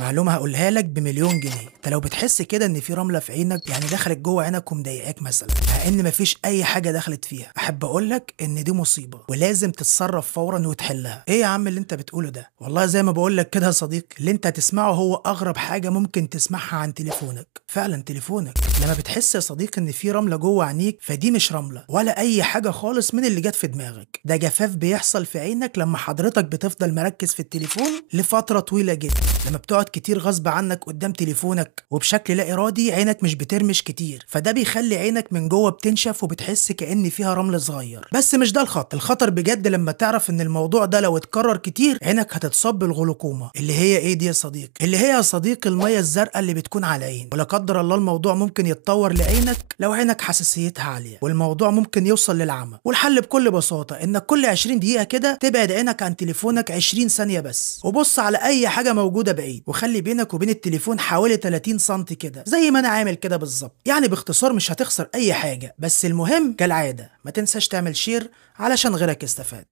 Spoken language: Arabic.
معلومة هقولها لك بمليون جنيه. انت لو بتحس كده ان في رملة في عينك، يعني دخلت جوه عينك ومضايقاك مثلا، مع ان مفيش اي حاجة دخلت فيها، احب اقول لك ان دي مصيبة ولازم تتصرف فورا وتحلها. ايه يا عم اللي انت بتقوله ده؟ والله زي ما بقول لك كده يا صديقي، اللي انت هتسمعه هو اغرب حاجة ممكن تسمعها عن تليفونك. فعلا تليفونك لما بتحس يا صديقي ان في رملة جوه عينيك، فدي مش رملة ولا اي حاجة خالص من اللي جت في دماغك، ده جفاف بيحصل في عينك لما حضرتك بتفضل مركز في التليفون لفترة طويلة جدا. لما بتقعد كتير غصب عنك قدام تليفونك وبشكل لا ارادي، عينك مش بترمش كتير، فده بيخلي عينك من جوه بتنشف وبتحس كأن فيها رمل صغير. بس مش ده الخطر بجد لما تعرف ان الموضوع ده لو اتكرر كتير عينك هتتصاب بالغلوكوما. اللي هي ايه دي يا صديقي؟ اللي هي يا صديقي المية الزرقاء اللي بتكون على العين، ولا قدر الله الموضوع ممكن يتطور لعينك لو عينك حساسيتها عالية، والموضوع ممكن يوصل للعمى. والحل بكل بساطة انك كل 20 دقيقة كده تبعد عينك عن تليفونك 20 ثانية بس، وبص على اي حاجة موجودة بعيد، وخلي بينك وبين التليفون حوالي 30 سم كده زي ما انا عامل كده بالظبط. يعني باختصار مش هتخسر اي حاجة، بس المهم كالعادة ما تنساش تعمل شير علشان غيرك يستفاد.